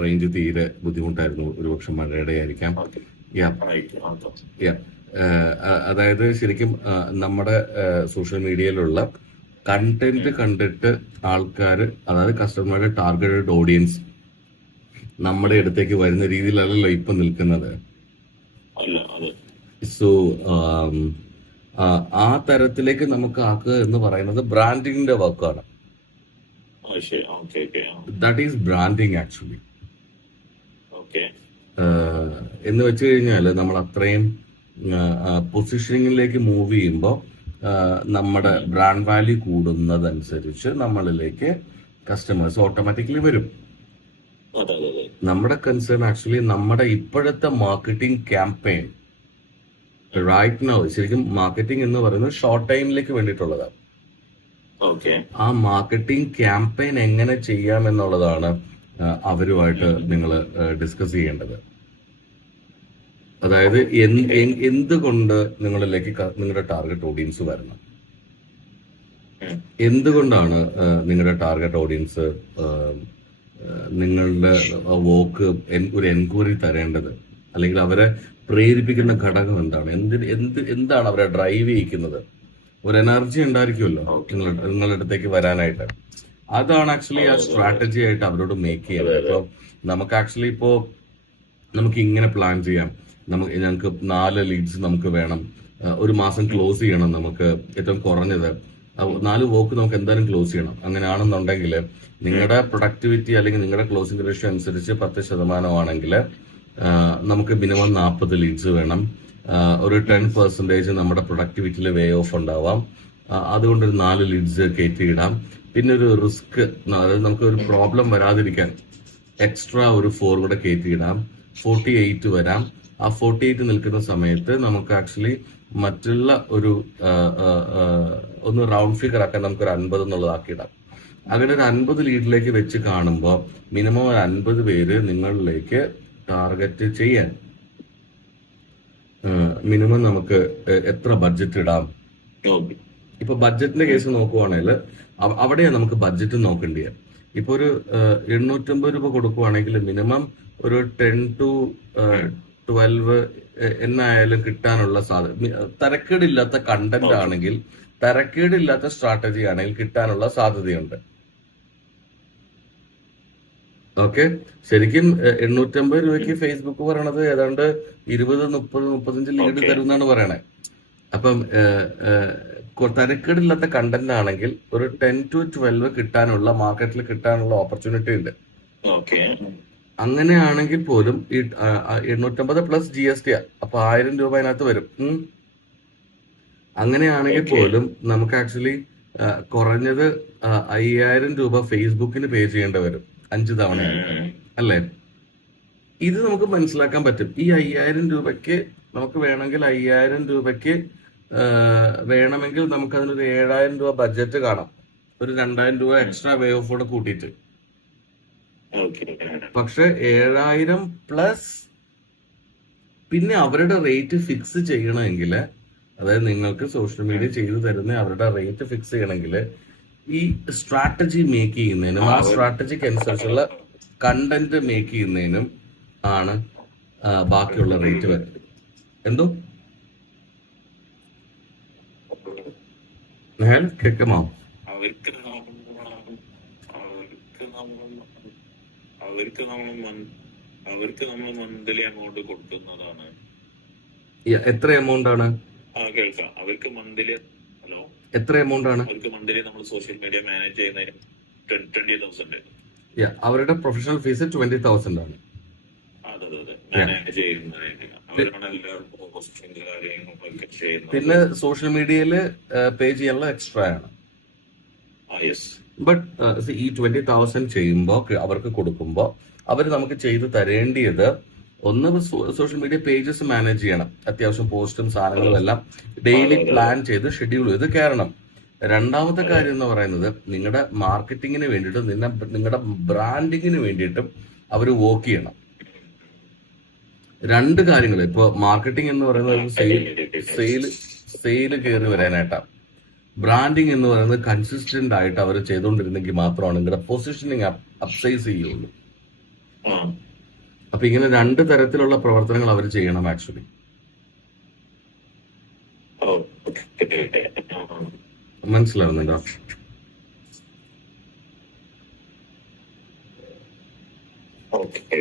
Range തീരെ ബുദ്ധിമുട്ടായിരുന്നു, ഒരുപക്ഷെ മഴയുടെ ആയിരിക്കാം. യാ യാ അതായത് ശരിക്കും നമ്മുടെ സോഷ്യൽ മീഡിയയിലുള്ള കണ്ടന്റ് കണ്ടിട്ട് ആൾക്കാർ, അതായത് കസ്റ്റമറുടെ ടാർഗറ്റഡ് ഓഡിയൻസ് നമ്മുടെ അടുത്തേക്ക് വരുന്ന രീതിയിലല്ലല്ലോ ഇപ്പൊ നിൽക്കുന്നത്. സോ ആ തരത്തിലേക്ക് നമുക്ക് ആക്കുക എന്ന് പറയുന്നത് ബ്രാൻഡിങ്ങിന്റെ വർക്കാണ്. That is branding actually. എന്ന് വെച്ച് കഴിഞ്ഞാൽ നമ്മൾ അത്രയും പൊസിഷനിങ്ങിലേക്ക് മൂവ് ചെയ്യുമ്പോൾ നമ്മുടെ ബ്രാൻഡ് വാല്യൂ കൂടുന്നതനുസരിച്ച് നമ്മളിലേക്ക് കസ്റ്റമേഴ്സ് ഓട്ടോമാറ്റിക്കലി വരും. നമ്മുടെ കൺസേൺ ആക്ച്വലി നമ്മുടെ ഇപ്പോഴത്തെ മാർക്കറ്റിംഗ് ക്യാമ്പയിൻ റൈറ്റ് നൗ, ശരിക്കും മാർക്കറ്റിംഗ് എന്ന് പറയുന്നത് ഷോർട്ട് ടൈമിലേക്ക് വേണ്ടിയിട്ടുള്ളതാണ്. ആ മാർക്കറ്റിംഗ് ക്യാമ്പയിൻ എങ്ങനെ ചെയ്യാം എന്നുള്ളതാണ് അവരുമായിട്ട് നിങ്ങൾ ഡിസ്കസ് ചെയ്യേണ്ടത്. അതായത് എന്തുകൊണ്ട് നിങ്ങളിലേക്ക് നിങ്ങളുടെ ടാർഗറ്റ് ഓഡിയൻസ് വരണം, എന്തുകൊണ്ടാണ് നിങ്ങളുടെ ടാർഗറ്റ് ഓഡിയൻസ് നിങ്ങളുടെ വോക്ക് ഒരു എൻക്വയറി തരേണ്ടത്, അല്ലെങ്കിൽ അവരെ പ്രേരിപ്പിക്കുന്ന ഘടകം എന്താണ്, എന്താണ് അവരെ ഡ്രൈവ് ചെയ്യിക്കുന്നത്. ഒരു എനർജി ഉണ്ടായിരിക്കുമല്ലോ നിങ്ങളുടെ അടുത്തേക്ക് വരാനായിട്ട്. അതാണ് ആക്ച്വലി ആ സ്ട്രാറ്റജി ആയിട്ട് അവരോട് മേക്ക് ചെയ്യുന്നത്. ഇപ്പൊ നമുക്ക് ആക്ച്വലി ഇപ്പോ നമുക്ക് ഇങ്ങനെ പ്ലാൻ ചെയ്യാം, ഞങ്ങൾക്ക് 4 ലീഡ്സ് നമുക്ക് വേണം, ഒരു മാസം ക്ലോസ് ചെയ്യണം, നമുക്ക് ഏറ്റവും കുറഞ്ഞത് 4 വോക്ക് നമുക്ക് എന്തായാലും ക്ലോസ് ചെയ്യണം. അങ്ങനെയാണെന്നുണ്ടെങ്കിൽ നിങ്ങളുടെ പ്രൊഡക്ടിവിറ്റി അല്ലെങ്കിൽ നിങ്ങളുടെ ക്ലോസിംഗ് റേഷ്യോ അനുസരിച്ച് 10% ആണെങ്കിൽ നമുക്ക് മിനിമം 40 ലീഡ്സ് വേണം. ഒരു 10% നമ്മുടെ പ്രൊഡക്ടിവിറ്റിയിൽ വേ ഓഫ് ഉണ്ടാവാം. അതുകൊണ്ട് ഒരു 4 ലീഡ്സ് കയറ്റിയിടാം. പിന്നെ ഒരു റിസ്ക്, അതായത് നമുക്ക് ഒരു പ്രോബ്ലം വരാതിരിക്കാൻ എക്സ്ട്രാ ഒരു 4 കൂടെ കയറ്റിയിടാം. 48 വരാം. ആ 48 നിൽക്കുന്ന സമയത്ത് നമുക്ക് ആക്ച്വലി മറ്റുള്ള ഒരു ഒന്ന് റൗണ്ട് ഫിഗർ ആക്കാൻ നമുക്കൊരു 50 എന്നുള്ളതാക്കിയിടാം. അങ്ങനെ ഒരു 50 ലീഡിലേക്ക് വെച്ച് കാണുമ്പോൾ മിനിമം ഒരു 50 പേര് നിങ്ങളിലേക്ക് ടാർഗറ്റ് ചെയ്യാൻ മിനിമം നമുക്ക് എത്ര ബഡ്ജറ്റ് ഇടാം. ഇപ്പൊ ബഡ്ജറ്റിന്റെ കേസ് നോക്കുവാണെങ്കിൽ അവിടെയാണ് നമുക്ക് ബഡ്ജറ്റ് നോക്കേണ്ടത്. ഇപ്പൊ ഒരു 850 രൂപ കൊടുക്കുവാണെങ്കിൽ മിനിമം ഒരു 10 to 12 എന്നായാലും കിട്ടാനുള്ള തരക്കേടില്ലാത്ത കണ്ടന്റ് ആണെങ്കിൽ, തരക്കേടില്ലാത്ത സ്ട്രാറ്റജി ആണെങ്കിൽ കിട്ടാനുള്ള സാധ്യതയുണ്ട്. ഓക്കെ, ശരിക്കും 850 രൂപയ്ക്ക് ഫേസ്ബുക്ക് പറയണത് ഏതാണ്ട് 20, 30, 35 ലീഡ് തരും എന്നാണ് പറയണേ. അപ്പം തരക്കേടില്ലാത്ത കണ്ടന്റ് ആണെങ്കിൽ ഒരു 10 to 12 കിട്ടാനുള്ള, മാർക്കറ്റിൽ കിട്ടാനുള്ള ഓപ്പർച്യൂണിറ്റി ഉണ്ട്. അങ്ങനെയാണെങ്കിൽ പോലും ഈ 850 പ്ലസ് GST, അപ്പൊ 1000 രൂപ അതിനകത്ത് വരും. അങ്ങനെയാണെങ്കിൽ പോലും നമുക്ക് ആക്ച്വലി കുറഞ്ഞത് 5000 രൂപ ഫേസ്ബുക്കിന് പേ ചെയ്യേണ്ടി വരും 5 തവണയാണ്, അല്ലേ? ഇത് നമുക്ക് മനസ്സിലാക്കാൻ പറ്റും. ഈ 5000 രൂപയ്ക്ക് നമുക്ക് വേണമെങ്കിൽ 5000 രൂപയ്ക്ക് വേണമെങ്കിൽ നമുക്ക് അതിനൊരു 7000 രൂപ ബഡ്ജറ്റ് കാണാം, ഒരു 2000 രൂപ എക്സ്ട്രാ വേ ഓഫോടെ കൂട്ടിയിട്ട്. പക്ഷെ 7000 പ്ലസ് പിന്നെ അവരുടെ റേറ്റ് ഫിക്സ് ചെയ്യണമെങ്കിൽ, അതായത് നിങ്ങൾക്ക് സോഷ്യൽ മീഡിയ ചെയ്തു തരുന്ന അവരുടെ റേറ്റ് ഫിക്സ് ചെയ്യണമെങ്കിൽ ഈ സ്ട്രാറ്റജി മേക്ക് ചെയ്യുന്നതിനും ആ സ്ട്രാറ്റജിക്ക് അനുസരിച്ചുള്ള കണ്ടന്റ് മേക്ക് ചെയ്യുന്നതിനും ആണ് ബാക്കിയുള്ള റേറ്റ് വരുന്നത്. എന്തോ കേൾക്കുമോ? അവർക്ക് നമ്മൾ മന്ത്ലി എമൗണ്ട് കൊടുക്കുന്നതാണ്. എത്ര എമൗണ്ട് ആണ്? കേൾക്കാം. അവർക്ക് മന്ത്ലി, ഹലോ, എത്ര എമൗണ്ട് ആണ് അവർക്ക് മന്ത്ലി നമ്മൾ സോഷ്യൽ മീഡിയ മാനേജ് ചെയ്യുന്നതിന് 20,000. അവരുടെ പ്രൊഫഷണൽ ഫീസ് 20,000 ആണ്. അതെ, മാനേജ് ചെയ്യുന്നതിന് അവരാണ് എല്ലാ പോസ്റ്റിംഗ് കാര്യങ്ങളൊക്കെ ചെയ്യുന്നത്. പിന്നെ സോഷ്യൽ മീഡിയയിൽ പേ ചെയ്യാനുള്ള എക്സ്ട്രാ ആണ്. ബട്ട് ഈ 20,000 ചെയ്യുമ്പോൾ അവർക്ക് കൊടുക്കുമ്പോൾ അവർ നമുക്ക് ചെയ്ത് തരേണ്ടിയത്, ഒന്ന് സോഷ്യൽ മീഡിയ പേജസ് മാനേജ് ചെയ്യണം, അത്യാവശ്യം പോസ്റ്റും സാധനങ്ങളും എല്ലാം ഡെയിലി പ്ലാൻ ചെയ്ത് ഷെഡ്യൂൾ ചെയ്ത് കയറണം. രണ്ടാമത്തെ കാര്യം എന്ന് പറയുന്നത് നിങ്ങളുടെ മാർക്കറ്റിങ്ങിന് വേണ്ടിയിട്ടും നിങ്ങളുടെ ബ്രാൻഡിങ്ങിന് വേണ്ടിയിട്ടും അവർ വർക്ക് ചെയ്യണം. 2 കാര്യങ്ങൾ. ഇപ്പൊ മാർക്കറ്റിംഗ് എന്ന് പറയുന്നത് സെയിൽ കയറി വരാനായിട്ടാണ്. ബ്രാൻഡിങ് എന്ന് പറയുന്നത് കൺസിസ്റ്റന്റ് ആയിട്ട് അവർ ചെയ്തുകൊണ്ടിരുന്നെങ്കിൽ മാത്രമാണ് നിങ്ങളുടെ പൊസിഷനിങ് അപ്സൈസ് ചെയ്യുള്ളൂ. ആ അപ്പൊ ഇങ്ങനെ രണ്ട് തരത്തിലുള്ള പ്രവർത്തനങ്ങൾ അവർ ചെയ്യണം ആക്ച്വലി. ഓക്കെ മനസ്സിലാവുന്നുണ്ടോ? ഓക്കെ